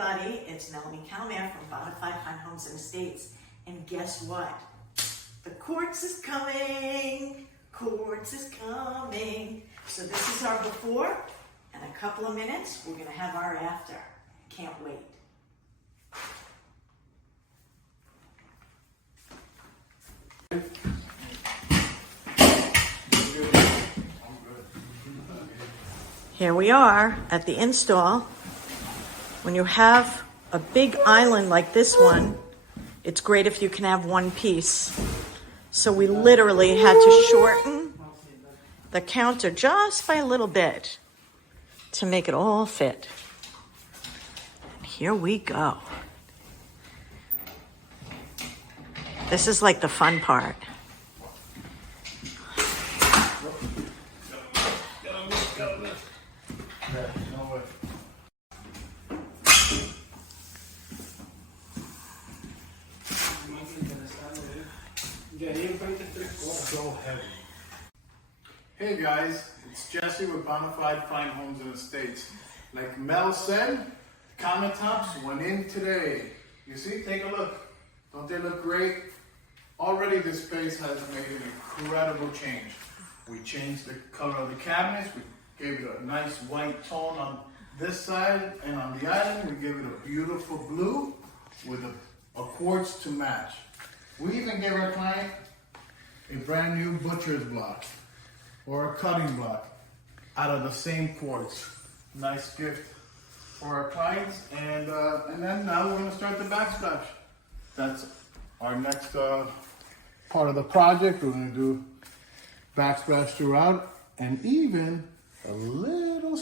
everybody, it's Melanie Calmare from Bonafide Fine Homes and Estates. And guess what? The quartz is coming. Quartz is coming. So this is our before. In a couple of minutes, we're gonna have our after. Can't wait. Here we are at the install. When you have a big island like this one, it's great if you can have one piece. So we literally had to shorten the counter just by a little bit to make it all fit. And here we go. This is like the fun part. So heavy. Hey guys, it's Jesse with Bonafide Fine Homes and Estates. Like Mel said, countertops went in today. You see, take a look. Don't they look great? Already this space has made an incredible change. We changed the color of the cabinets. We gave it a nice white tone on this side, and on the island we gave it a beautiful blue with a quartz to match. We even gave our client a brand new butcher's block or a cutting block out of the same quartz. Nice gift for our clients. And then now we're gonna start the backsplash. That's our next part of the project. We're gonna do backsplash throughout and even a little